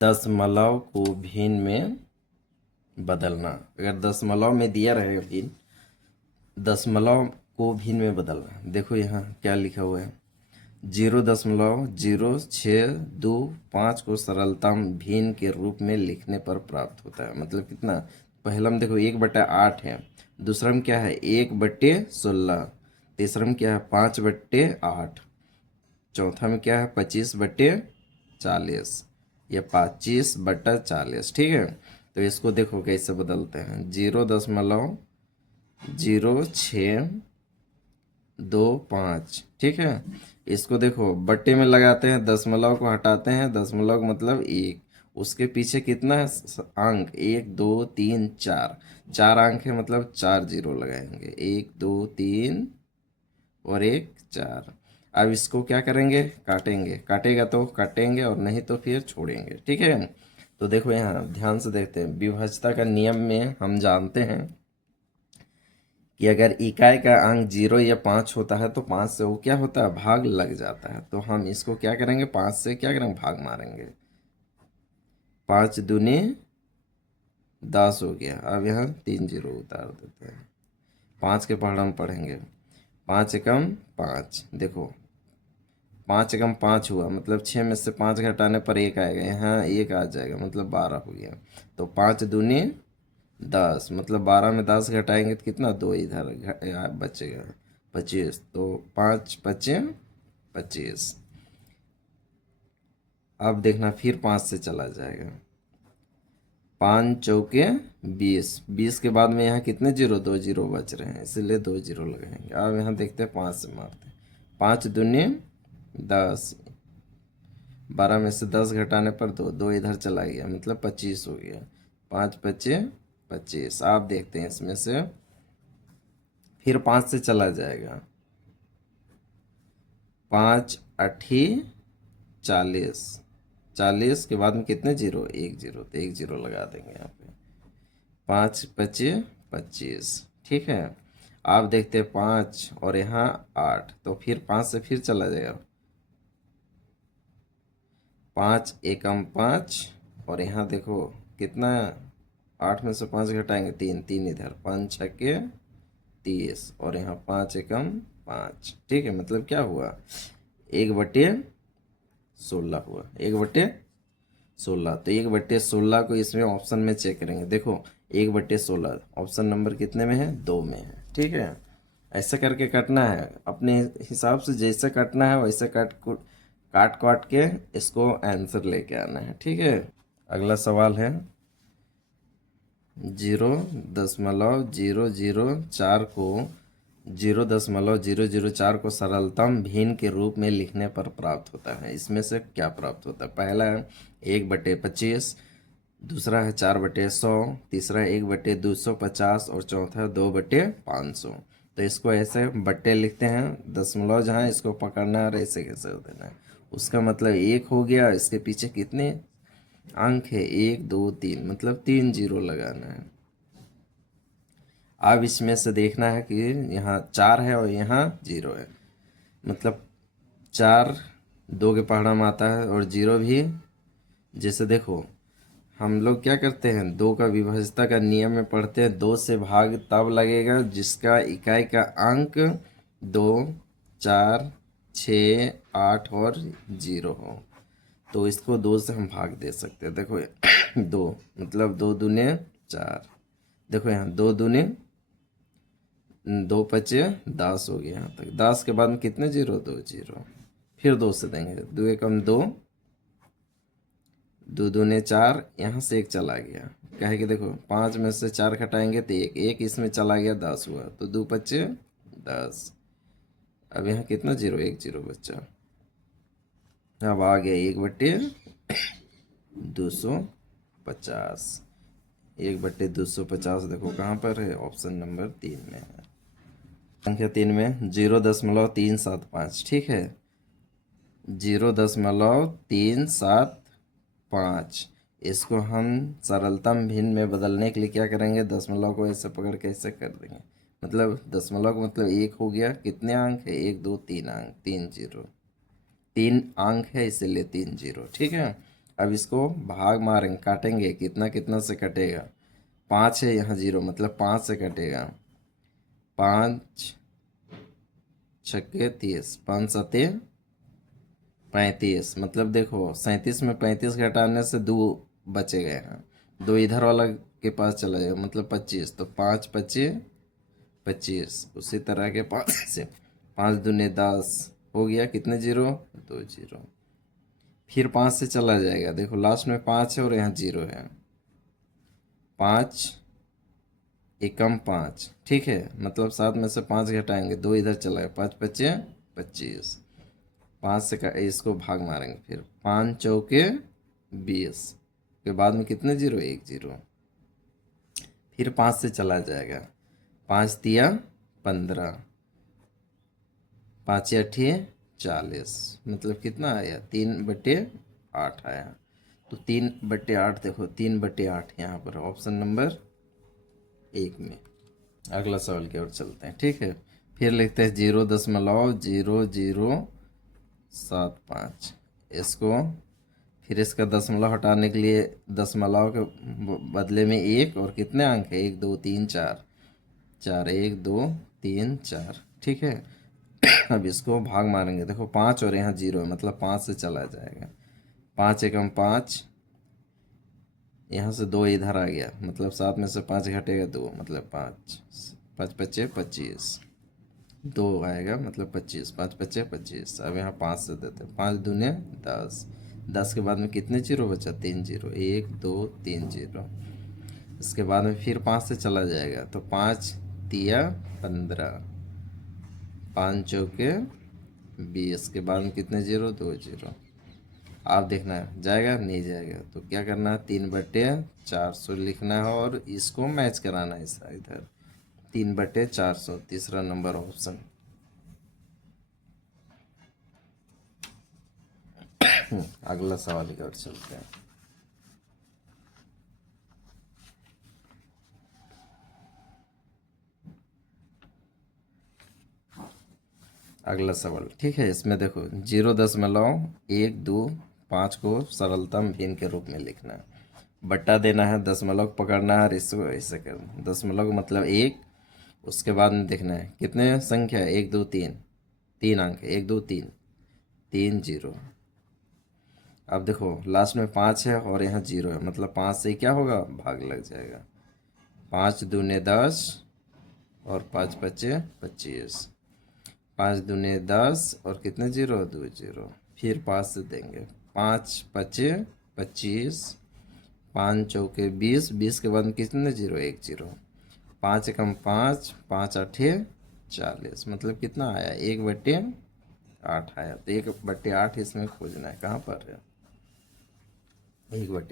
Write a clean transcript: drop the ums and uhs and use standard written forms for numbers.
दशमलव को भिन्न में बदलना। अगर दशमलव में दिया रहेगा भिन्न, दशमलव को भिन्न में बदलना। देखो यहाँ क्या लिखा हुआ है, 0.0625 को सरलतम भिन्न के रूप में लिखने पर प्राप्त होता है। मतलब कितना, पहला में देखो 1/8 है, दूसरा में क्या है 1/16, तीसरा में क्या है 5/8, चौथा में क्या है 25/40 या 25/40। ठीक है, तो इसको देखो कैसे बदलते हैं, 0.0625। ठीक है, इसको देखो बट्टे में लगाते हैं, दशमलव को हटाते हैं, दशमलव मतलब एक, उसके पीछे कितना है अंक, 1 2 3 4, 4 अंक है, मतलब 4 जीरो लगाएंगे, 1 2 3 और 1 4। अब इसको क्या करेंगे, काटेंगे, काटेगा तो काटेंगे और नहीं तो फिर छोड़ेंगे। ठीक है, तो देखो यहाँ ध्यान से देखते हैं, विभाज्यता का नियम में हम जानते हैं कि अगर इकाई का अंक 0 या 5 होता है तो 5 से वो क्या होता है, भाग लग जाता है। तो हम इसको क्या करेंगे, 5 से क्या करेंगे, भाग मारेंगे। 5 दूनी 10 हो गया। अब यहाँ 3 जीरो उतार देते हैं, 5 के पहाड़ हम पढ़ेंगे, 5 एकम 5। देखो 5 एकम 5 हुआ, मतलब 6 में से 5 घटाने पर 1 आएगा, यहाँ 1 आ जाएगा, मतलब 12 हो गया। तो 5 दूनी 10, मतलब 12 में 10 घटाएंगे तो कितना, 2 इधर बचेगा, 25। तो 5 5 25। अब देखना फिर 5 से चला जाएगा, 5 चौके 20, 20 के बाद में यहाँ कितने जीरो, 2 जीरो बच रहे हैं, इसीलिए 2 जीरो लगाएंगे। अब यहाँ देखते हैं 5 से मारते हैं, 5 दूनी 10, 12 में से 10 घटाने पर 2, 2 इधर चला गया, मतलब 25 हो गया। 5 5 25। आप देखते हैं इसमें से फिर 5 से चला जाएगा, 5 8 40, 40 के बाद में कितने जीरो, 1 जीरो, तो 1 जीरो लगा देंगे यहाँ पे। 5 5 25। ठीक है, आप देखते हैं 5 और यहाँ 8, तो फिर 5 से फिर चला जाएगा, 5 एकम 5, और यहाँ देखो कितना, 8 में से 5 घटाएंगे 3, 3 इधर, 5 छक्के 30, और यहाँ 5 एकम 5। ठीक है, मतलब क्या हुआ, 1/16 हुआ, 1/16। तो 1/16 को इसमें ऑप्शन में चेक करेंगे, देखो 1/16 ऑप्शन नंबर कितने में है, 2 में है। ठीक है, ऐसे करके काटना है, अपने हिसाब से जैसे काटना है वैसे काट काट काट के इसको आंसर लेके आना है। ठीक है, अगला सवाल है, 0.004 को 0.004 को सरलतम भिन्न के रूप में लिखने पर प्राप्त होता है। इसमें से क्या प्राप्त होता है, पहला है 1/25, दूसरा है 4/100, तीसरा है 1/250 और चौथा है 2/500। तो इसको ऐसे बट्टे लिखते हैं, दशमलव जहाँ इसको पकड़ना है और ऐसे कैसे देना है, उसका मतलब 1 हो गया, इसके पीछे कितने अंक है, 1 2 3, मतलब 3 जीरो लगाना है। अब इसमें से देखना है कि यहाँ 4 है और यहाँ 0 है, मतलब 4 2 के पहाड़ा में आता है और 0 भी। जैसे देखो हम लोग क्या करते हैं, 2 का विभाज्यता का नियम में पढ़ते हैं, 2 से भाग तब लगेगा जिसका इकाई का अंक 2 4 6 8 और 0 हो। तो इसको 2 से हम भाग दे सकते हैं। देखो 2 मतलब 2 दूने 4, देखो यहाँ 2 दूने 2 5 10 हो गया, यहाँ तक 10 के बाद में कितने जीरो, 2 जीरो, फिर 2 से देंगे, 2 एकम 2, 2 दूने 4, यहाँ से 1 चला गया, क्या है कि देखो 5 में से 4 घटाएंगे तो 1, 1 इसमें चला गया, 10 हुआ, तो 2 5 10। अब यहाँ कितना जीरो, 1 जीरो बच्चा। अब आ गया 1/250, 1/250 देखो कहाँ पर है, ऑप्शन नंबर 3 में है, संख्या 3 में 0.375। ठीक है, 0.375, इसको हम सरलतम भिन्न में बदलने के लिए क्या करेंगे, दशमलव को ऐसे पकड़ के ऐसे कर देंगे, मतलब दशमलव का मतलब 1 हो गया, कितने अंक है, 1 2 3 अंक, 3 जीरो, 3 अंक है इसीलिए 3 जीरो। ठीक है, अब इसको भाग मारेंगे, काटेंगे, कितना कितना से कटेगा। 5 है यहाँ 0, मतलब 5 से कटेगा। 5 छक्के 30, 5 सते 35, मतलब देखो 37 में 35 घटाने से 2 बचे गए हैं, 2 इधर वाला के पास चला जाएगा, मतलब 25, तो 5 25 25। उसी तरह के 5 से 5 दूने 10 हो गया, कितने जीरो, 2 जीरो। फिर 5 से चला जाएगा, देखो लास्ट में 5 है और यहाँ 0 है। 5 एकम 5, ठीक है, मतलब 7 में से 5 घटाएंगे, 2 इधर चला गया, 5 25 25। 5 से का इसको भाग मारेंगे, फिर 5 चौके 20 के बाद में कितने जीरो, 1 जीरो। फिर 5 से चला जाएगा, 5 तिया 15, 5 अठे 40, मतलब कितना आया, 3/8 आया। तो 3/8, देखो 3/8 यहाँ पर ऑप्शन नंबर 1 में। अगला सवाल की ओर चलते हैं, ठीक है। फिर लिखते हैं 0.0075। इसको फिर इसका दशमलव हटाने के लिए दशमलव के बदले में 1 और कितने अंक है, 1 2 3 4, 1 2 3 4, ठीक है। अब इसको भाग मारेंगे, देखो 5 और यहाँ 0 है, मतलब 5 से चला जाएगा। 5 एकम 5, यहाँ से 2 इधर आ गया, मतलब 7 में से 5 घटेगा 2, मतलब 5 5 25 25, 2 आएगा, मतलब 25, 5 25 25। अब यहाँ 5 से देते हैं, 5 दूने 10, 10 के बाद में कितने जीरो बचा, 3 जीरो, 1 2 3 जीरो। इसके बाद में फिर 5 से चला जाएगा, तो 5 तिया 15, 5 चौके 20 के बाद में कितने जीरो, 2 जीरो। आप देखना है जाएगा नहीं जाएगा, तो क्या करना है, 3/400 लिखना है और इसको मैच कराना है इधर, 3/400, तीसरा नंबर ऑप्शन। अगला सवाल की ओर चलते हैं। अगला सवाल, ठीक है, इसमें देखो 0.125 को सरलतम भिन्न के रूप में लिखना है, बट्टा देना है, दशमलव पकड़ना है और इसको ऐसे करना, दशमलव मतलब 1, उसके बाद में देखना है कितने संख्या है, 1 2 3, 3 अंक, 1 2 3 3 जीरो। अब देखो लास्ट में 5 है और यहाँ 0 है, मतलब 5 से क्या होगा, भाग लग जाएगा। 5 दूने 10 और 5 पच्चे 25, 5 दूने 10 और कितने जीरो, 2 जीरो। फिर 5 से देंगे, 5 पच्चे 25, 5 चौके 20, 20 के बाद में कितने जीरो, 1 जीरो। 5 एकम 5, 5 अठे 40, मतलब कितना आया, 1/8 आया। तो 1/8 इसमें खोजना है, कहाँ पर है, 1/8।